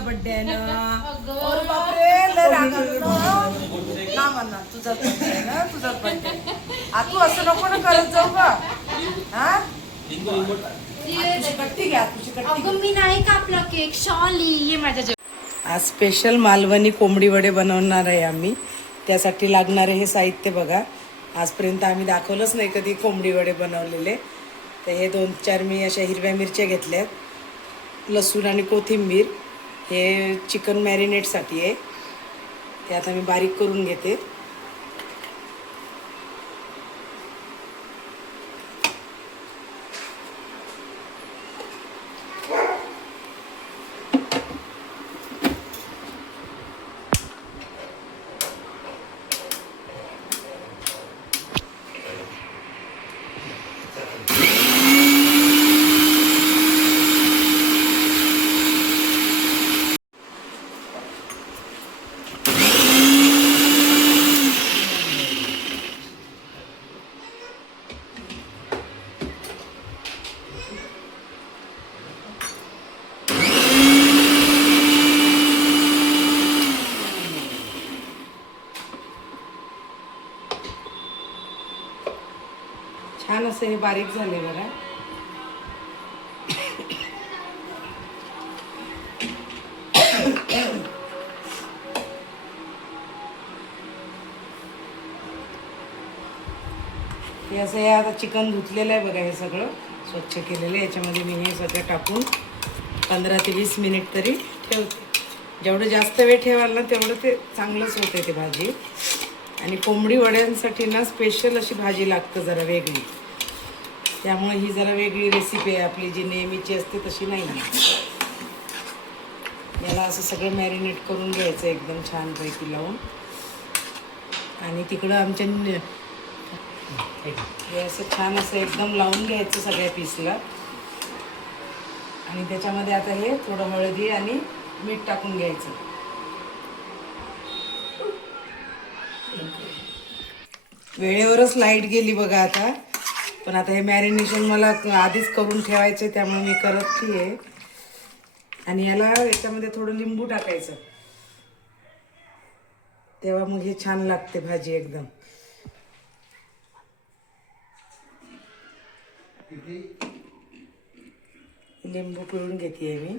Birthday आहे ना. और बापरे लय राग आला ना म्हणा. तुझाच बर्थडे आहे ना, तुझाच बर्थडे. आ तू असं नको ना करत जाऊ का. हा कट्टी घ्या तुझी कट्टी. अगं मी नाही कापला केक. शॉली ये माझ्या. आज स्पेशल मालवणी कोंबडी वडे बनवणार आहे आम्ही. त्यासाठी लागणारे हे साहित्य बघा. आजपर्यंत आम्ही दाखवलंच नाही कधी कोंबडी वडे बनवलेले. तर हे 2-4 मी अशा हिरव्या मिरच्या घेतल्यात, लसूण आणि कोथिंबीर. हे चिकन मॅरिनेटसाठी आहे, ते आता मी बारीक करून घेते. छान असं हे बारीक झाले बघा. हे असं हे आता चिकन धुतलेलं आहे बघा. हे सगळं स्वच्छ केलेलं आहे. याच्यामध्ये मी हे सगळं टाकून 15 ते 20 मिनिट तरी ठेवते. जेवढं जास्त वेळ ठेवाल ना तेवढं ते चांगलंच होते ते भाजी. आणि कोंबडी वड्यांसाठी ना स्पेशल अशी भाजी लागतं, जरा वेगळी. त्यामुळे ही जरा वेगळी रेसिपी आहे आपली, जी नेहमीची असते तशी नाही. याला असं सगळं मॅरिनेट करून घ्यायचं एकदम छानपैकी लावून. आणि तिकडं आमच्या हे असं छान असं एकदम लावून घ्यायचं सगळ्या पीसला. आणि त्याच्यामध्ये आता हे थोडं हळदी आणि मीठ टाकून घ्यायचं. वेळेवरच लाईट गेली बघा आता. पण आता हे मॅरिनेशन मला आधीच करून ठेवायचे, त्यामुळे मी करत आहे. आणि याला याच्यामध्ये थोडं लिंबू टाकायचं, तेव्हा मग हे छान लागते भाजी एकदम. लिंबू पिळून घेते मी.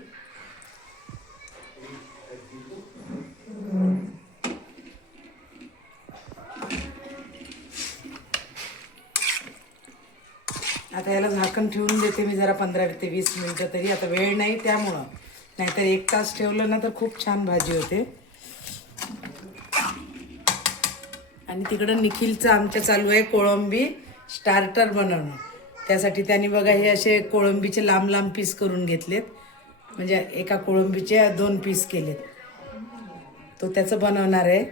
आता याला झाकण ठेवून देते मी जरा 15 ते 20 मिनिटं तरी. आता वेळ नाही त्यामुळं, नाहीतर 1 तास ठेवलं ना तर खूप छान भाजी होते. आणि तिकडं निखिलचं आमच्या चालू आहे कोळंबी स्टार्टर बनवणं. त्यासाठी त्यांनी बघा हे असे कोळंबीचे लांब लांब पीस करून घेतलेत. म्हणजे एका कोळंबीचे 2 पीस केलेत. तो त्याचं बनवणार आहे.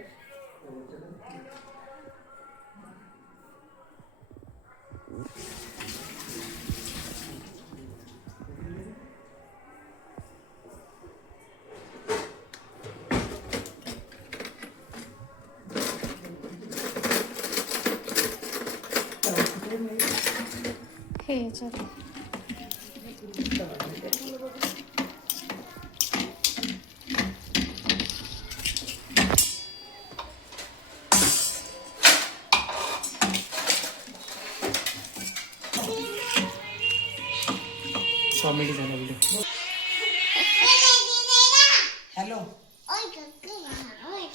हे चल. कॉमेडी झाला व्हिडिओ. हॅलो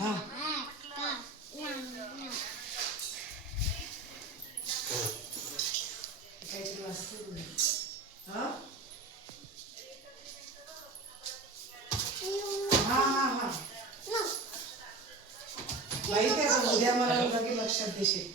हां माहिती आहे का, उद्या मला बाकी लक्षात देशील.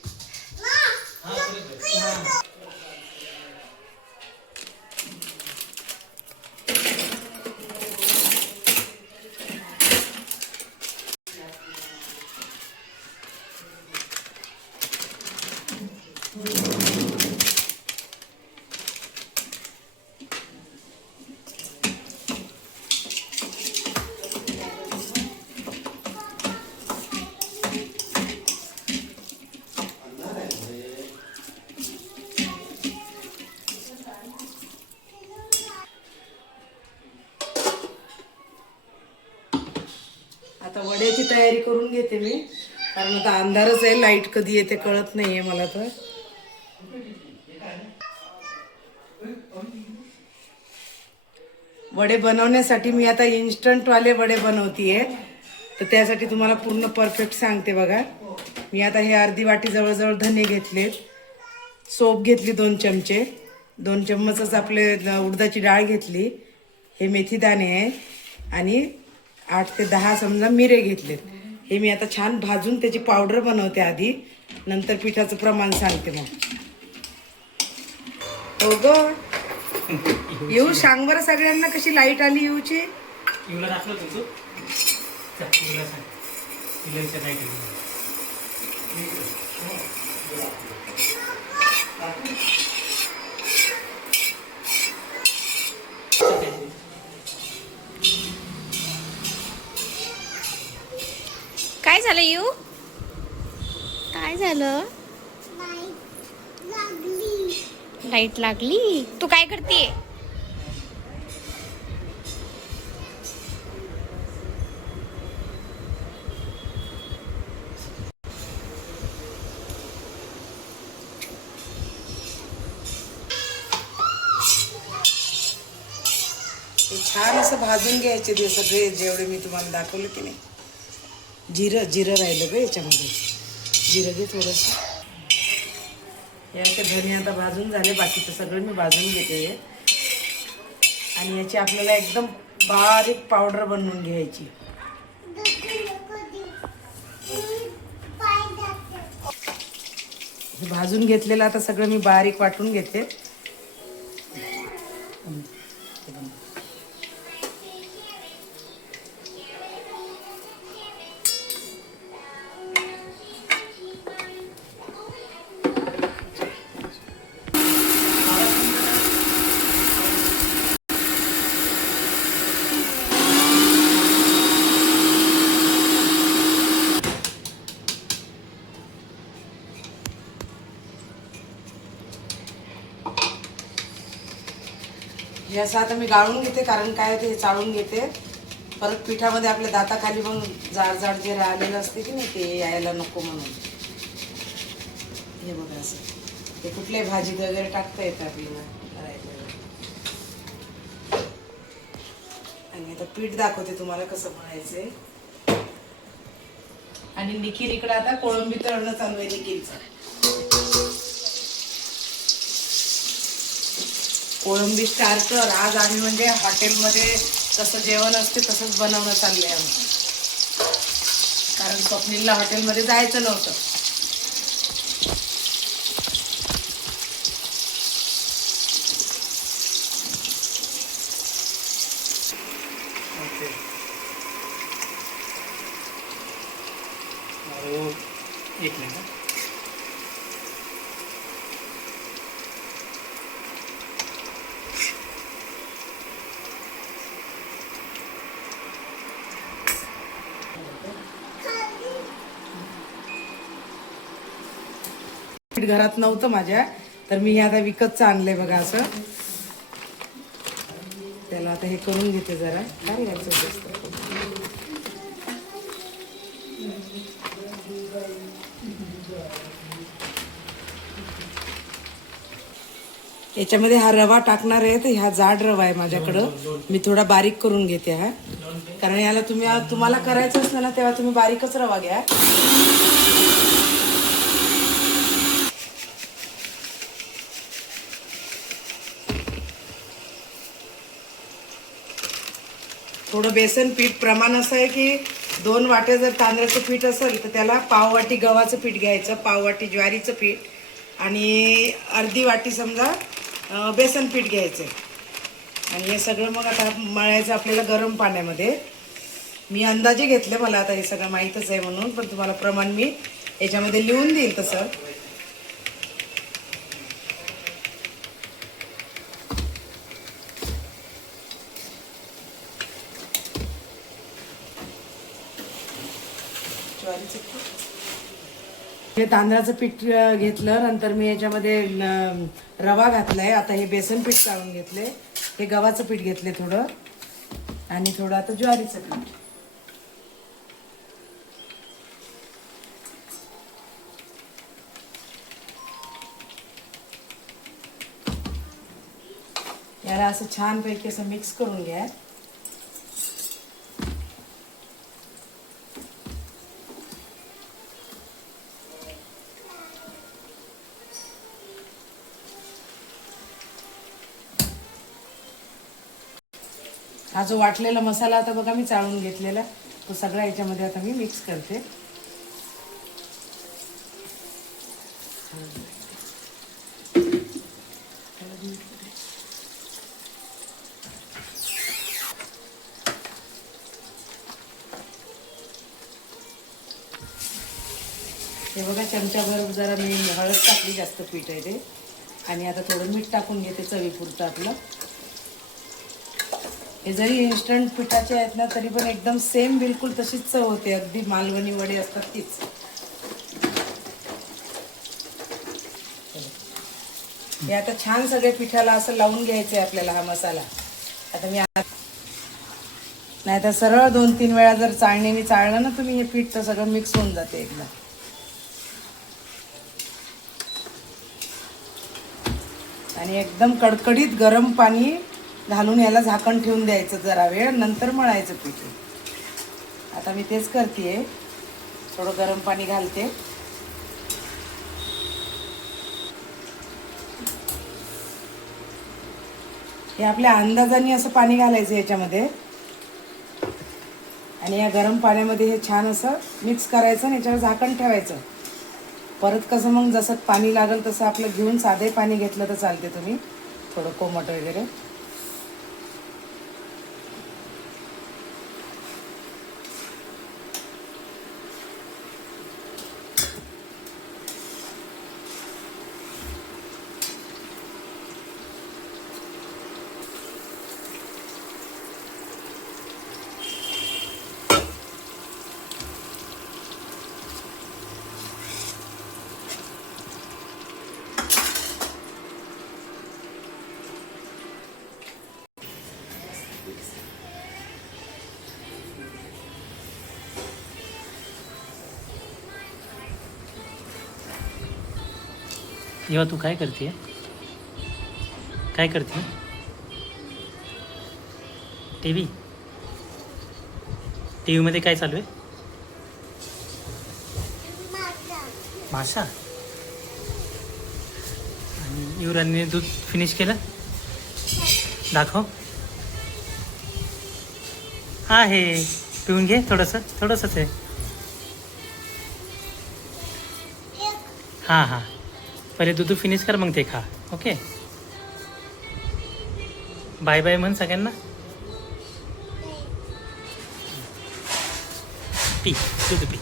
तयारी करून घेते मी, कारण आता अंधारच आहे, लाईट कधी येते कळत नाहीये मला. तर वडे बनवण्यासाठी मी आता इन्स्टंटवाले वडे बनवतीये. तर त्यासाठी तुम्हाला पूर्ण परफेक्ट सांगते बघा. मी आता हे अर्धी वाटी जवळजवळ धने घेतलेत, सोप घेतली 2 चमचे, 2 चम्मचच आपले उडदाची डाळ घेतली, हे मेथी दाणे आहे आणि 8 ते 10 समजा मिरे घेतलेत. हे मी आता छान भाजून त्याची पावडर बनवते आधी, नंतर पिठाचं प्रमाण सांगते मग. हो ग येऊ सांग बरं सगळ्यांना कशी लाईट आली येऊची. येऊला दाखवलं तू येऊला सांग तिला विचार काय केलं. काय झालं यू? काय झालं? लाईट लागली. तू काय करते? छान असं भाजून घ्यायचे ते सगळे जेवढे मी तुम्हाला दाखवले की नाही. जिरं राहिलं ग याच्यामध्ये, जिरं घे थोडंसं. याचे धने आता भाजून झाले, बाकीचं सगळं मी भाजून घेते. आणि याची आपल्याला एकदम बारीक पावडर बनवून घ्यायची. भाजून घेतलेलं आता सगळं मी बारीक वाटून घेते. हे असं आता मी गाळून घेते, कारण काय होते हे चाळून घेते परत पिठामध्ये आपल्या दाताखाली मग जाड जाड जे राहिलेलं असते की नाही ते यायला नको म्हणून. हे बघा असं ते कुठल्याही भाजीत वगैरे टाकता येतं आपल्याला करायला. आणि आता पीठ दाखवते तुम्हाला कसं बनायचंय. आणि निखिल इकडे आता कोळंबी तळणं चालू आहे निखिलचं. कोळंबी स्टार्टर आज आम्ही म्हणजे हॉटेलमध्ये कसं जेवण असते तसंच बनवणं चाललंय आमचं, कारण स्वप्नीलला हॉटेलमध्ये जायचं नव्हतं. एक मिनिट. घरात नव्हतं माझ्या, तर मी हे आता विकतचं आणलंय बघा असं. त्याला आता हे करून घेते जरा. काय घ्यायचं जास्त याच्यामध्ये हा रवा टाकणार आहे. तर हा जाड रवा आहे माझ्याकडं, मी थोडा बारीक करून घेते हा, कारण याला तुम्हाला करायचं असलं ना तेव्हा तुम्ही बारीकच रवा घ्या. थोडं बेसन पीठ प्रमाण असं आहे की 2 वाट्या जर तांदळाचं पीठ असेल तर त्याला पाव वाटी गव्हाचं पीठ घ्यायचं, पाव वाटी ज्वारीचं पीठ आणि अर्धी वाटी समजा बेसन पीठ घ्यायचं. आणि हे सगळं मग आता मळायचं आपल्याला गरम पाण्यामध्ये. मी अंदाजे घेतले, मला आता हे सगळं माहीतच आहे म्हणून, पण तुम्हाला प्रमाण मी याच्यामध्ये लिहून देईल तसं. हे तांदळाचं पीठ घेतलं, नंतर मी याच्यामध्ये रवा घातलाय. आता हे बेसन पीठ काढून घेतले, हे गव्हाचं पीठ घेतले थोडं, आणि थोडं आता ज्वारीचं पीठ. याला असं छानपैकी असं मिक्स करून घ्या. हा जो वाटलेला मसाला आता बघा मी चाळून घेतलेला तो सगळा याच्यामध्ये आता मी मिक्स करते. हे बघा चमचाभर जरा मी हळद टाकली, जास्त पीठ आहे ते. आणि आता थोडं मीठ टाकून घेते चवीपुरतं आपलं. हे जरी इन्स्टंट पिठाचे आहेत ना तरी पण एकदम सेम बिलकुल तशीच चव होते, अगदी मालवणी वडे असतात तीच. हे आता छान सगळे पिठाला असं लावून घ्यायचं आहे आपल्याला हा मसाला. आता मी नाही तर सरळ 2-3 वेळा जर चाळणीने चाळलं ना तुम्ही हे पीठ तर सगळं मिक्स होऊन जाते एकदा. आणि एकदम कडकडीत गरम पाणी घालून याला झाकण ठेवून द्यायचं जरा वेळ, नंतर मळायचं पीठ. आता मी तेच करते, थोडं गरम पाणी घालते. हे आपल्या अंदाजाने असं पाणी घालायचं याच्यामध्ये. आणि या गरम पाण्यामध्ये हे छान असं मिक्स करायचं आणि याच्यावर झाकण ठेवायचं. परत कसं मग जसं पाणी लागेल तसं आपलं घेऊन साधे पाणी घेतलं तर चालते तुम्ही, थोडं कोमट वगैरे. जेव्हा तू काय करते, काय करते? टी व्हीमध्ये काय चालू आहे? मासा. आणि युवराजने दूध फिनिश केलं, दाखव. आहे, पिऊन घे. थोडंसंच आहे. हां हां, पहिले दूध फिनिश कर मग ते खा. ओके, बाय बाय म्हण सगळ्यांना. पी दूध पी.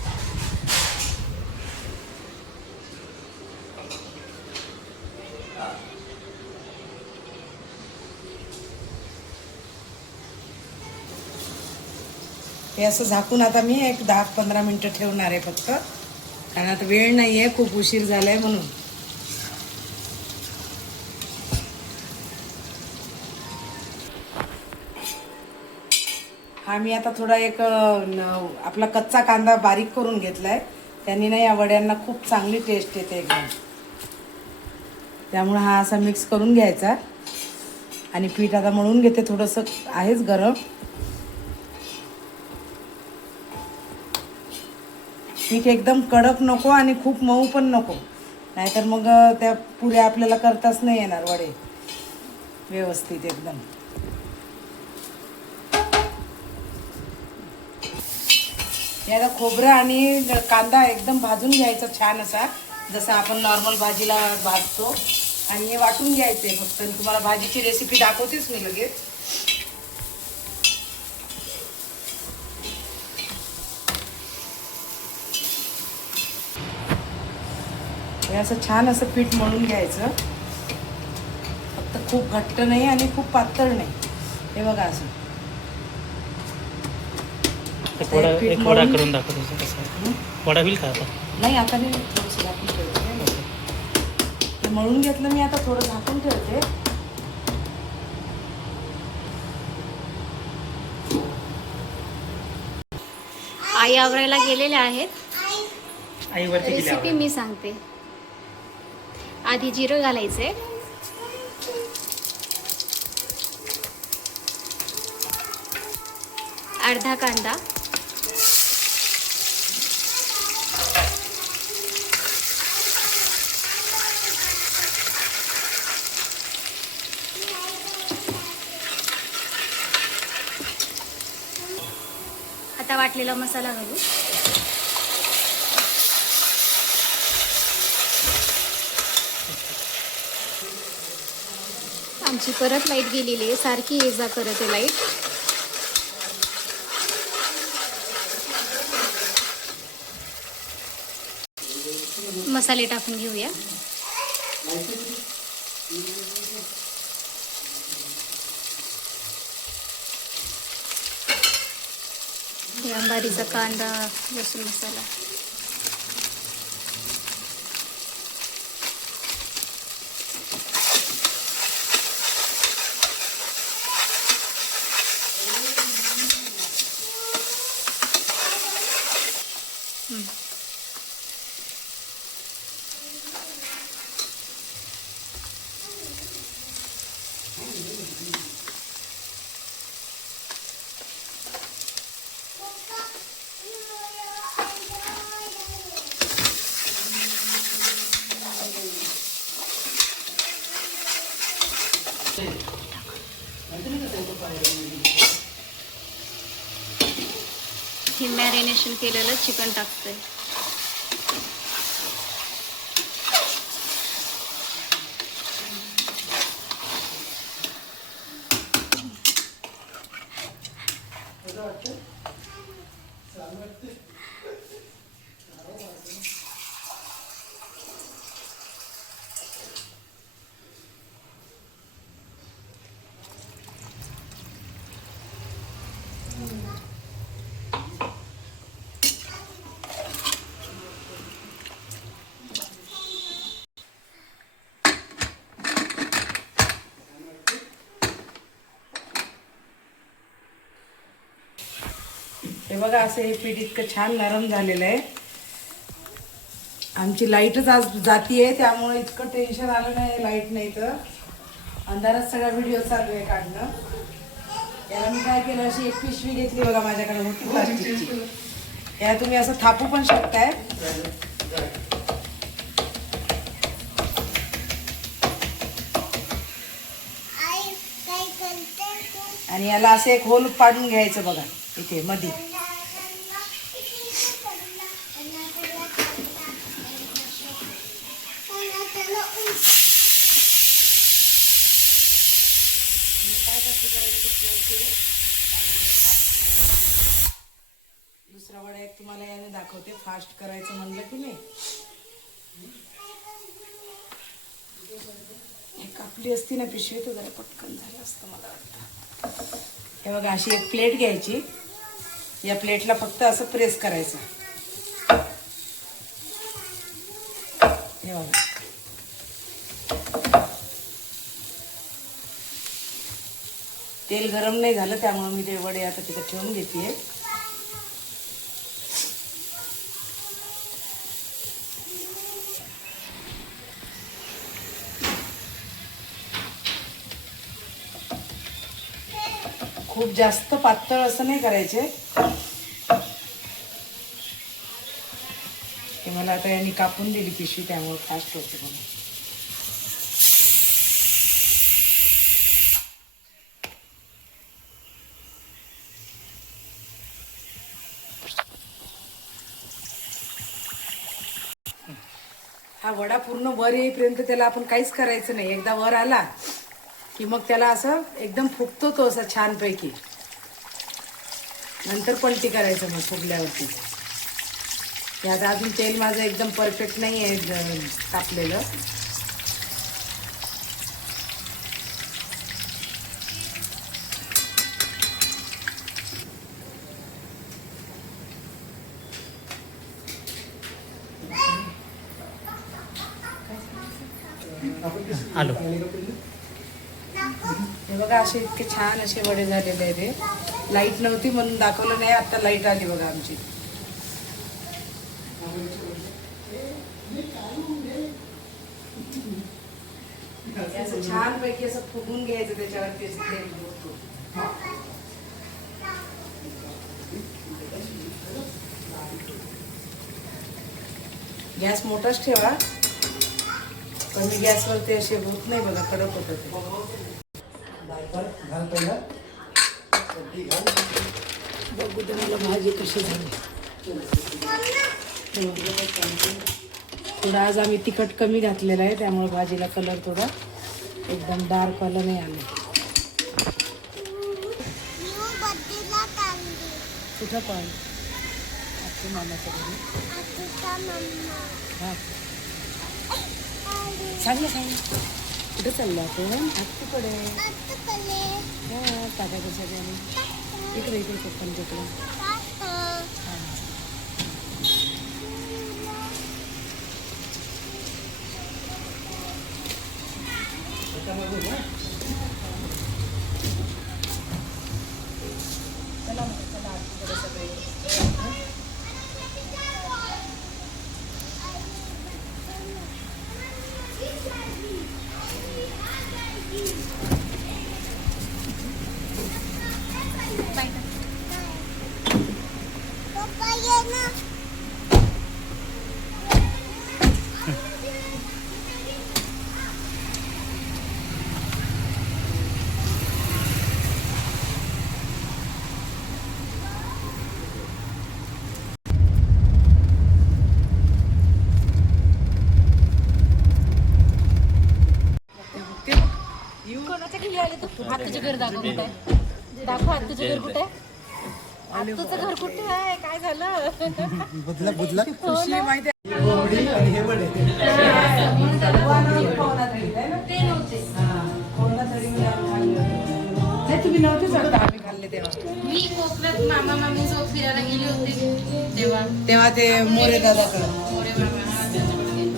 हे असं झाकून आता मी एक 10-15 मिनटं ठेवणार आहे फक्त, कारण आता वेळ नाही आहे, खूप उशीर झाला आहे म्हणून. हा मी आता थोडा एक आपला कच्चा कांदा बारीक करून घेतलाय, त्यांनी ना या वड्यांना खूप चांगली टेस्ट येते एकदम. त्यामुळे हा असा मिक्स करून घ्यायचा. आणि पीठ आता मळून घेते, थोडंसं आहेच गरम. पीठ एकदम कडक नको आणि खूप मऊ पण नको, नाहीतर मग त्या पुऱ्या आपल्याला करताच नाही येणार वडे व्यवस्थित एकदम. याला खोबरं आणि कांदा एकदम भाजून घ्यायचा छान असा, जसं आपण नॉर्मल भाजीला भाजतो. आणि हे वाटून घ्यायचे फक्त. तुम्हाला भाजीची रेसिपी दाखवतेच मी लगेच. हे असं छान असं पीठ मळून घ्यायचं, फक्त खूप घट्ट नाही आणि खूप पातळ नाही. हे बघा असं एक वडा करून दाखवतो कसं आहे. वडा होईल का आता? नाही, आता नाही, थोडंसं झाकून ठेवते. हे मळून घेतलं मी, आता थोडं झाकून ठेवते. आई आवरायला गेलेल्या आहेत. आईवरती रेसिपी मी सांगते. आधी जिरं घालायचे, अर्धा कांदा, आता वाटलेला मसाला घालू. आमची परत लाईट गेलेली आहे, सारखी ये जा करत आहे लाईट. मसाले टाकून घेऊया. हे अंबारीचा कांदा, लसूण मसाला. हे मॅरिनेशन केलेलं चिकन टाकतोय. हे बघा असं हे पीठ इतकं छान नरम झालेलं आहे. आमची लाईटच आज जातीये त्यामुळे इतकं टेन्शन आलं नाही. लाईट नाही तर अंधारात सगळा व्हिडिओ चालू आहे काढणं. याला मी काय केलं, अशी एक पिशवी घेतली बघा माझ्याकडे मोठी प्लास्टिकची. या तुम्ही असं थापू पण शकताय. आणि याला असं एक होल पाडून घ्यायचं बघा इथे मध्ये. दुसरा वडा एक तुम्हाला याने दाखवते. फास्ट करायचं म्हणलं की नाही, एक आपली असती ना पिशवी तर जरा पटकन झालं असतं मला वाटतं. हे बघा अशी एक प्लेट घ्यायची. या प्लेटला फक्त असं प्रेस करायचं. हे बघा तेल गरम नाही झालं त्यामुळे मी ते वडे आता तिथे ठेवून घेते. खूप जास्त पातळ असं नाही करायचे. ते मला आता यांनी कापून दिली पिशवी त्यामुळे फास्ट होते म्हणून. हा वडा पूर्ण वर येईपर्यंत त्याला आपण काहीच करायचं नाही. एकदा वर आला की मग त्याला असं एकदम फुगतो तो असा छानपैकी. नंतर पलटी करायचं मग फुगल्यावरती. यात अजून तेल माझं एकदम परफेक्ट नाही आहे तापलेलं. आलो. हे बघा असे इतके छान असे वडे झालेले आहेत. ते लाईट नव्हती म्हणून दाखवलं नाही. आता लाईट आली बघा आमची. असं छान पैकी असं फुगून घ्यायचं त्याच्यावरती तेल. गॅस मोठाच ठेवा, कमी गॅसवर ते असे होत नाही बघा, कडक होतं ते. घाल पहिला चटणी घाल. बघू दे मला भाजी कशी झाली. थोडं आज आम्ही तिखट कमी घातलेलं आहे, त्यामुळे भाजीला कलर थोडा एकदम डार्क कलर नाही आले. कुठं पण आत्तू मामाच्या घरी. हा सांग ना सांग, कुठं चाललं आपण? आत्तूकडे. हा टाकायचं सगळ्यांनी इकडे इकडे पप्पांच्याकडे. चला मग चला आत्तूकडे सगळे. कोणाच्या घरी आले तू? आत्तूचं घर दाखव कुठे आहे? दाखव आत्तूचं घर कुठे आहे? आत्तूचं घर कुठे आहे? काय झालं? बुदला बुदला खुशी माहिती आहे. कोंबडी आणि हे वडे. ते नव्हते. नाही तुम्ही नव्हतेच वाटतं, आम्ही खाल्ले तेव्हा. मी कोकणात मामा मामीसोबत फिरायला गेली होती तेव्हा. तेव्हा ते मोरे दादाकडं. मोरे मामा हा त्याच्याकडे गेली.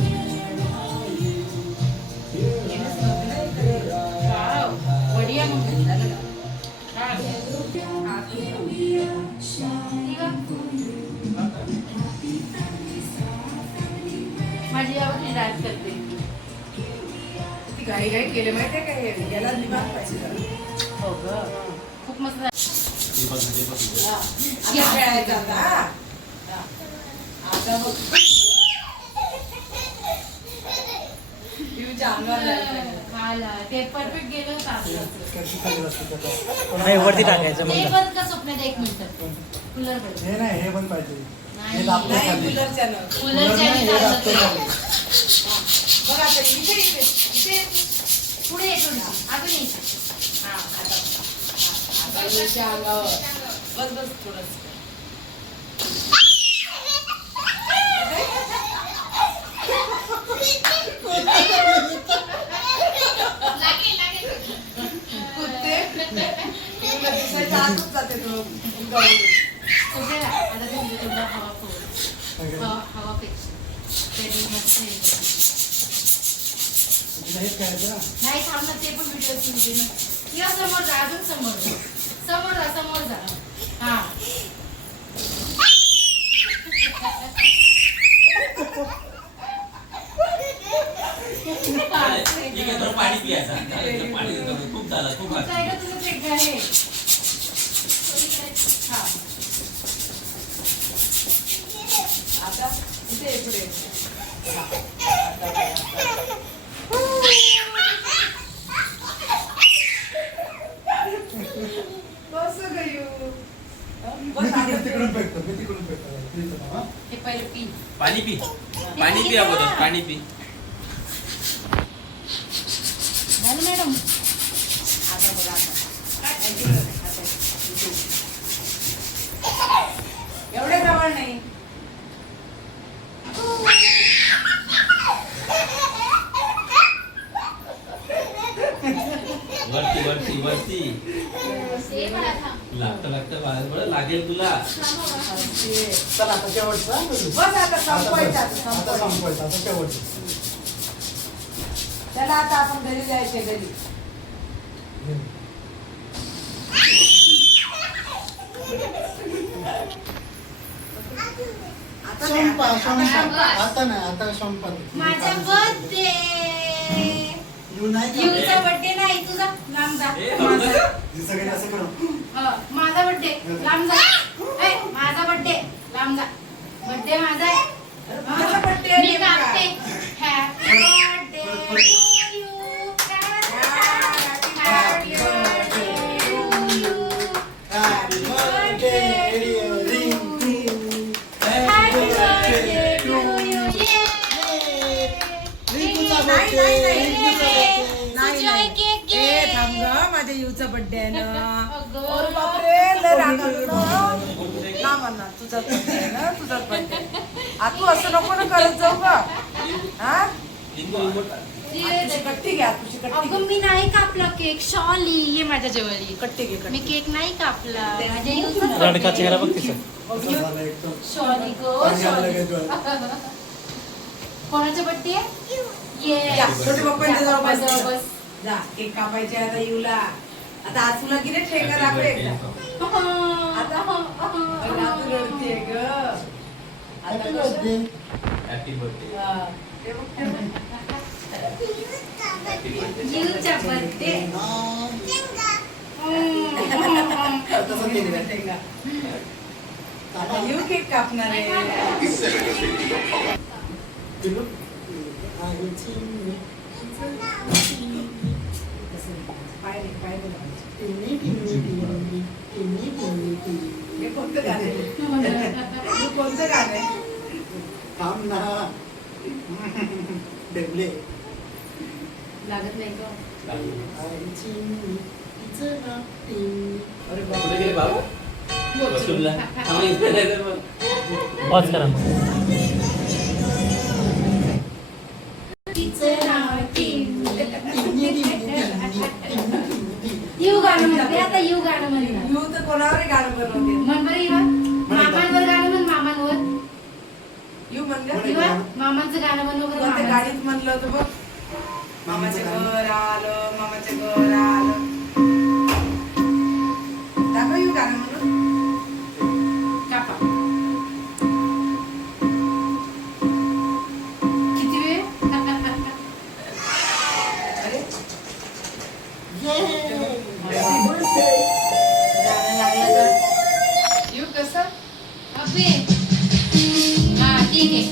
वाव, बढिया मग. माझी आवडती डान्स करते. ती घाई घाई केले माहितीये का, हे याला निभाग पाहिजे जरा. हो ग, खूप मस्त झालं. आता खेळायचं आता. आता बघ. पिऊच्या अंगावर जायचं. खायला ते परफेक्ट गेलं होतं आपलं. नाही वरती टाकायचं ते मग. बंद का स्वप्नात, एक मिनिट. कूलर बंद. हे नाही, हे पण पाहिजे. नाही. हे दाबते नाही खाली. कूलरच्यानं. कूलरच्या नाही, हे दाबते पुढे खाली. बघ आता इथे इथे इथे. ये थोडीशी अजून ये. हा आता. आता पिऊच्या अंगावर. बस बस थोडंसं. कुत्ते पिऊला दिसायचं आतच जाते तो. कुठे आता ते तुला हवा फोड. हवा पेक्षा ते मस्त आहे. तुला हेच करायचं ना. नाही थांब ना, ते पण व्हिडिओ होते ना. किंवा समोर जा, अजून समोर जा. समोर जा, समोर जा. हा ठीक आहे, थोडं पाणी पियायचं. पाणी खूप झालं, खूप खूप काय का तुझं पेट आहे. हा आता इथे पुढे. कसं गयू. मी तिकडून पेटतो, मी तिकडून पेटतो. हा? हे पहिले पी. पाणी पी, पाणी पी अगोदर, पाणी पी. झालं मॅडम. आता बघा आता. एवढे जवळ नाही. वरती वरती वरती ते मला थांब. लागतं बरं लागेल तुला. चला आता शेवटचं. बस आता आता संपवायचं. आता संपवायचं, संपवायचं. आता शेवटचं. चला आता आपण घरी जायचे घरी. आता नाही, संपा, आता नाही, संपा. आता आता नाही, आता संपा. माझा बर्थडे. येऊ नाही का? युचा बर्थडे नाही, तुझा लांब जा. ए, माझा हे सगळे असं करू. माझा बर्थडे लांब जा. ए, माझा बर्थडे लांब जा. बर्थडे माझा आहे. माझा birthday. मी मी कापते. Happy birthday to you. Happy birthday to you. Happy birthday to you. Enjoy cake. थांब ग, माझ्या युचा बर्थडे आहे ना. अगं. अरे बापरे, लय रागावलं ना. ना म्हणा, तुझाच बर्थडे आहे ना, तुझाच बर्थडे. तू असं नको ना करत जाऊ ग. हा? तुझी कट्टी घ्या, तुझी कट्टी अगं मी नाही कापला केक. शॉली ये माझ्या जवळ ये. कट्टी घे, मी कट्टी. केक नाही कापला. माझ्या युचा रडका चेहरा बघ तिचा. शॉली गो शॉली. कोणाचा बर्थडे आहे? या, छोटे पप्पांच्या जवळ बस. बस. जा, केक कापायचे आता येऊला. आता आज तुला किती ठेका दाखव एकदा. आता तू रडतेय ग. आता कसं? Happy birthday. हा. ते बघ, ते बघ. युचा बर्थडे. ठेका. आता येऊ केक कापणार आहे. पाय रे, पाय बोलायचे. हे कोणतं गाणं आहे? हे कोणतं गाणं आहे? लागत नाही का? अरे कुठे गेले बापरे. बाबू? वसूलला. आम्ही इथे नाही तर मग. पॉज करा मग. तिचं नाव टीम. यू गाणं म्हणते आता. यू गाणं म्हणणार. यू तर कोणावर गाणं बनवते? म्हण बरं इवा. मामांवर गाणं म्हण. मामांवर. यू म्हणलं? इवा मामांचं गाणं म्हण बरं. कोणत्या मामांचं. गाडीत म्हणलं होतं बघ. मामाचं घर आलं, मामाचं घर आलं. दाखव यू गाणं म्हणून. कापा. किती वेळ? अरे गाणं लागलं का? यू कसं? अबे. हा ठीक आहे.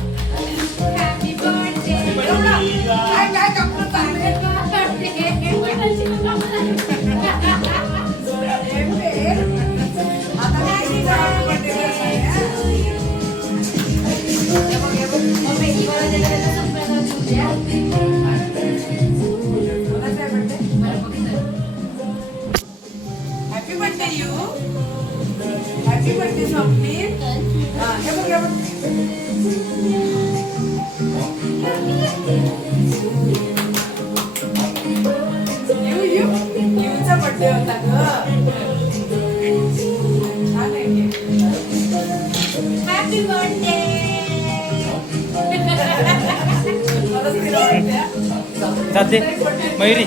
Happy birthday. काय काय कापलं चाललंय? आता काय तुझा birthday आहे, हा? हे बघ, हे बघ. कोणाचा आहे birthday? Happy birthday you. Happy birthday Swapnil. हा, हे बघ, हे बघ. युचा बर्थडे होता ग. छान आहे केक. Happy birthday. खरंच तिला वाटतंय, हा? जाते. मयुरी.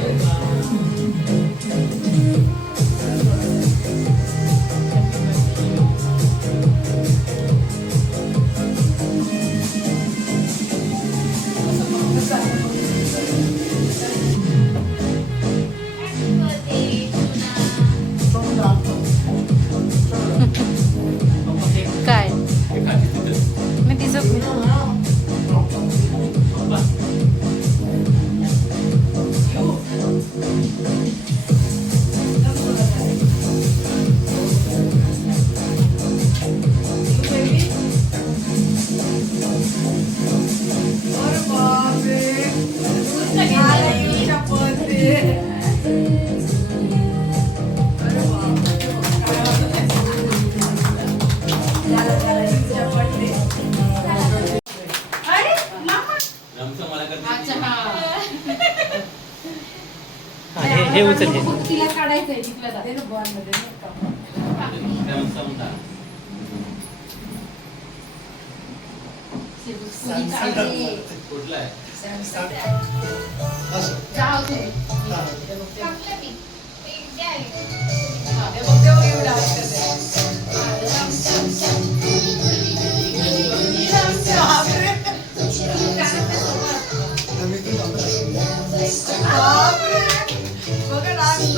अरे बापरे. काय मी तिचं अरे मामा. अच्छा हा. हा, हे उचल घे. तिला काढायचंय तिथला जा. कुठला आहे जाऊ तुम्ही. बघा डान्स